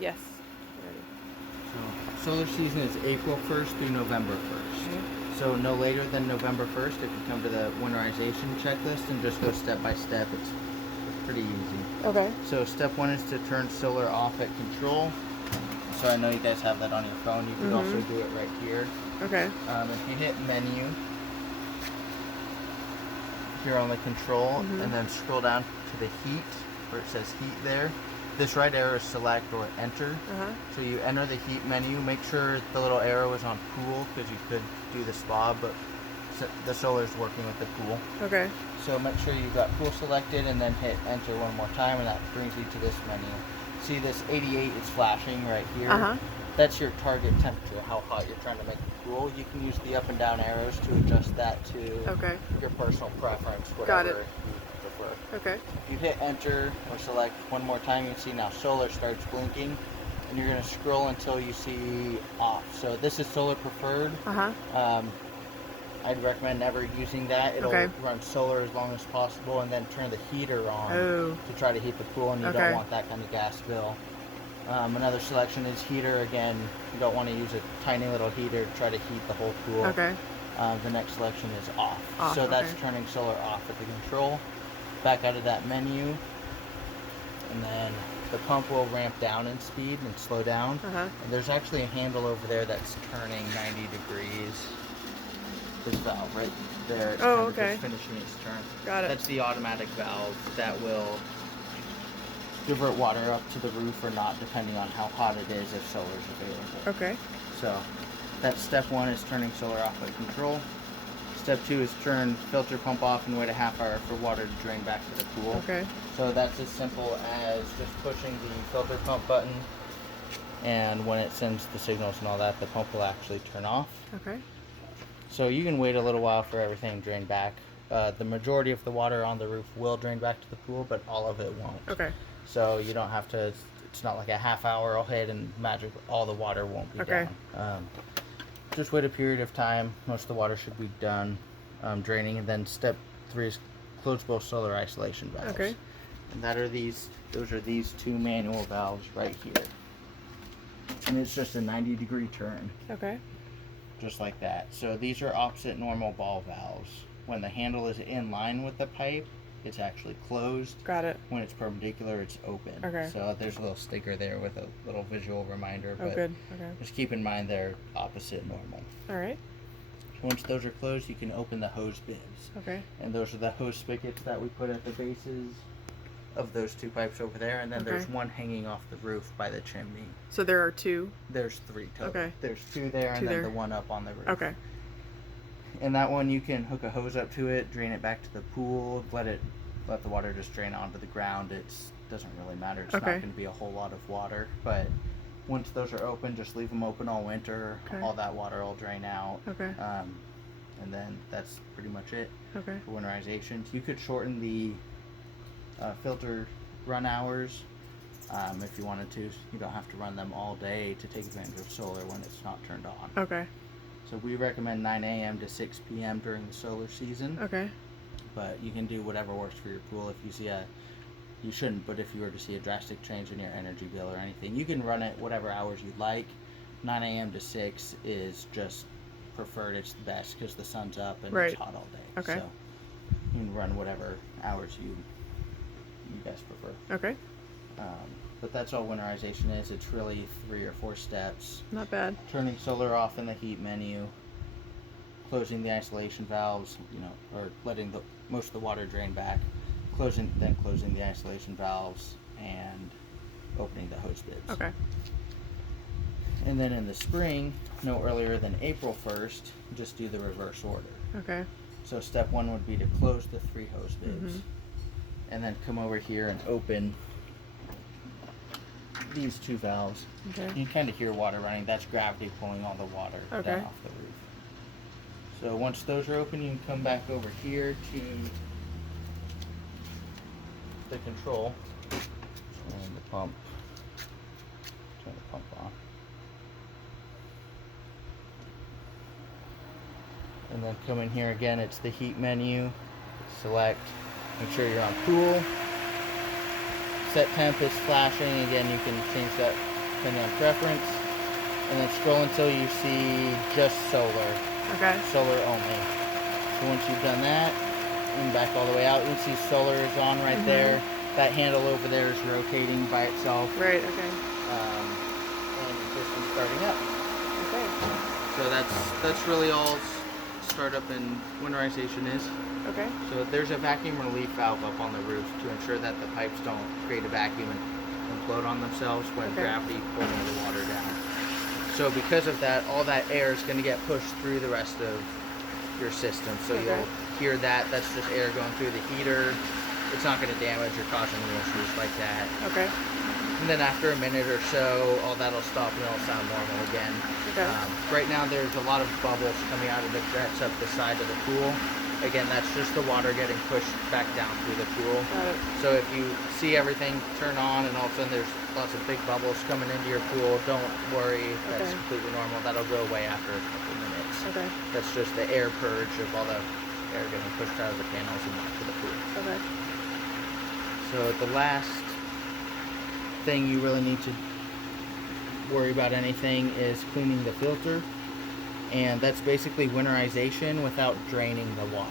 Yes. Ready. So solar season is April 1st through November 1st. Okay. So no later than November 1st, if you come to the winterization checklist and just go step by step, it's pretty easy. Okay. So step one is to turn solar off at control. So I know you guys have that on your phone. You could also do it right here. Okay. If you hit menu here on the control and then scroll down to the heat where it says heat there. This right arrow is select or enter. So you enter the heat menu. Make sure the little arrow is on pool because you could do the spa, but the solar is working with the pool. Okay. So make sure you've got pool selected and then hit enter one more time and that brings you to this menu. See this 88 is flashing right here. That's your target temperature, how hot you're trying to make the pool. You can use the up and down arrows to adjust that to your personal preference, whatever you prefer. Okay. If you hit enter or select one more time, you can see now solar starts blinking and you're going to scroll until you see off. So this is solar preferred. I'd recommend never using that. It'll run solar as long as possible and then turn the heater on to try to heat the pool, and you don't want that kind of gas bill. Another selection is heater. Again, you don't want to use a tiny little heater to try to heat the whole pool. The next selection is off. So that's turning solar off at the control. Back out of that menu, and then the pump will ramp down in speed and slow down. And there's actually a handle over there that's turning 90 degrees. This valve right there. It's kind of just finishing its turn. Got it. That's the automatic valve that will divert water up to the roof or not, depending on how hot it is if solar is available. Okay. So that's step one, is turning solar off by control. Step two is turn filter pump off and wait a half hour for water to drain back to the pool. Okay. So that's as simple as just pushing the filter pump button, and when it sends the signals and all that, the pump will actually turn off. Okay. So you can wait a little while for everything to drain back. The majority of the water on the roof will drain back to the pool, but all of it won't. Okay. So you don't have to, it's not like a half hour will hit and magic, all the water won't be down. Just wait a period of time. Most of the water should be done draining. And then step three is close both solar isolation valves. Okay. And those are these two manual valves right here. And it's just a 90-degree turn. Okay. Just like that. So these are opposite normal ball valves. When the handle is in line with the pipe, it's actually closed. Got it. When it's perpendicular, it's open. Okay. So there's a little sticker there with a little visual reminder. Oh, but good. Okay. just keep in mind they're opposite normal. All right. Once those are closed, you can open the hose bibs. Okay. And those are the hose spigots that we put at the bases of those two pipes over there, and then there's one hanging off the roof by the chimney. So there are two? There's three total. Okay. There's two there and then the one up on the roof. Okay. And that one you can hook a hose up to it, drain it back to the pool, let the water just drain onto the ground. It doesn't really matter. It's not going to be a whole lot of water, but once those are open, just leave them open all winter. All that water will drain out. And then that's pretty much it for winterization. You could shorten the filter run hours if you wanted to. You don't have to run them all day to take advantage of solar when it's not turned on. Okay. So we recommend 9 a.m. to 6 p.m. during the solar season. Okay. But you can do whatever works for your pool. If you see you shouldn't, but if you were to see a drastic change in your energy bill or anything, you can run it whatever hours you'd like. 9 a.m. to 6 is just preferred. It's the best because the sun's up and it's hot all day. Okay. So you can run whatever hours you best prefer. Okay. But that's all winterization is. It's really 3 or 4 steps. Not bad. Turning solar off in the heat menu, closing the isolation valves, or letting most of the water drain back, closing the isolation valves, and opening the hose bibs. Okay. And then in the spring, no earlier than April 1st, just do the reverse order. Okay. So step 1 would be to close the 3 hose bibs, and then come over here and open these 2 valves. Okay. You can kind of hear water running. That's gravity pulling all the water down off the roof. So once those are open, you can come back over here to the control and the pump. Turn the pump on. And then come in here again, it's the heat menu. Select, make sure you're on pool. Set temp is flashing. Again, you can change that depending on preference. And then scroll until you see just solar. Okay. Solar only. So once you've done that, and back all the way out, you can see solar is on right there. That handle over there is rotating by itself. Right, okay. And this one's starting up. Okay. So that's really all startup and winterization is. Okay. So there's a vacuum relief valve up on the roof to ensure that the pipes don't create a vacuum and implode on themselves when gravity pulls the water down. So because of that, all that air is going to get pushed through the rest of your system. So you'll hear that. That's just air going through the heater. It's not going to damage or cause any issues like that. Okay. And then after a minute or so, all that'll stop and it'll sound normal again. Okay. Right now there's a lot of bubbles coming out of the jets up the side of the pool. Again, that's just the water getting pushed back down through the pool. Got it. So if you see everything turn on and all of a sudden there's lots of big bubbles coming into your pool, don't worry. That's completely normal. That'll go away after a couple minutes. Okay. That's just the air purge of all the air getting pushed out of the panels and back to the pool. Okay. So the last thing you really need to worry about anything is cleaning the filter. And that's basically winterization without draining the water.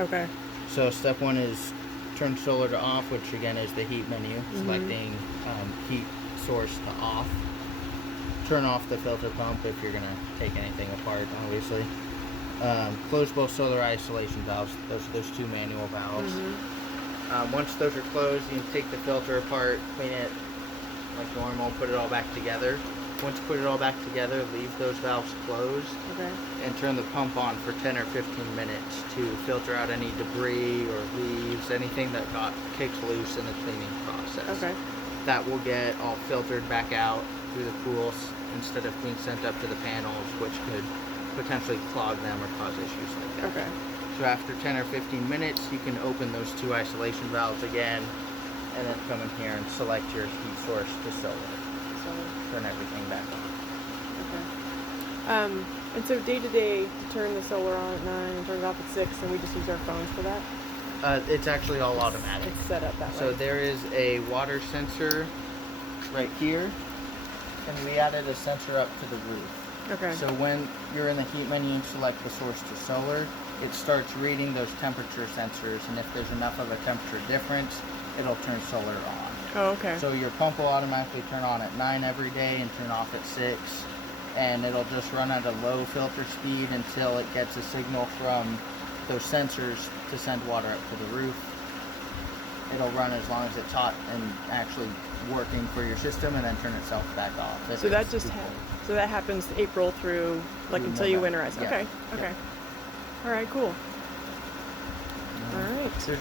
Okay. So step one is turn solar to off, which again is the heat menu, selecting heat source to off. Turn off the filter pump if you're going to take anything apart, obviously. Close both solar isolation valves. Those are those two manual valves. Once those are closed, you can take the filter apart, clean it like normal, put it all back together. Once you put it all back together, leave those valves closed and turn the pump on for 10 or 15 minutes to filter out any debris or leaves, anything that got kicked loose in the cleaning process. Okay. That will get all filtered back out through the pools instead of being sent up to the panels, which could potentially clog them or cause issues like that. Okay. So after 10 or 15 minutes, you can open those two isolation valves again and then come in here and select your heat source to solar. Turn everything back on. Okay. And so day to day, to turn the solar on at 9 and turn it off at 6, and we just use our phones for that? It's actually all automatic. It's set up that way. So there is a water sensor right here, and we added a sensor up to the roof. Okay. So when you're in the heat menu and select the source to solar, it starts reading those temperature sensors, and if there's enough of a temperature difference, it'll turn solar on. Oh, okay. So your pump will automatically turn on at 9 every day and turn off at 6. And it'll just run at a low filter speed until it gets a signal from those sensors to send water up to the roof. It'll run as long as it's hot and actually working for your system, and then turn itself back off. So that just so that happens April through until you winterize. Yeah. Okay. Okay. Yeah. All right. Cool. All right. There's a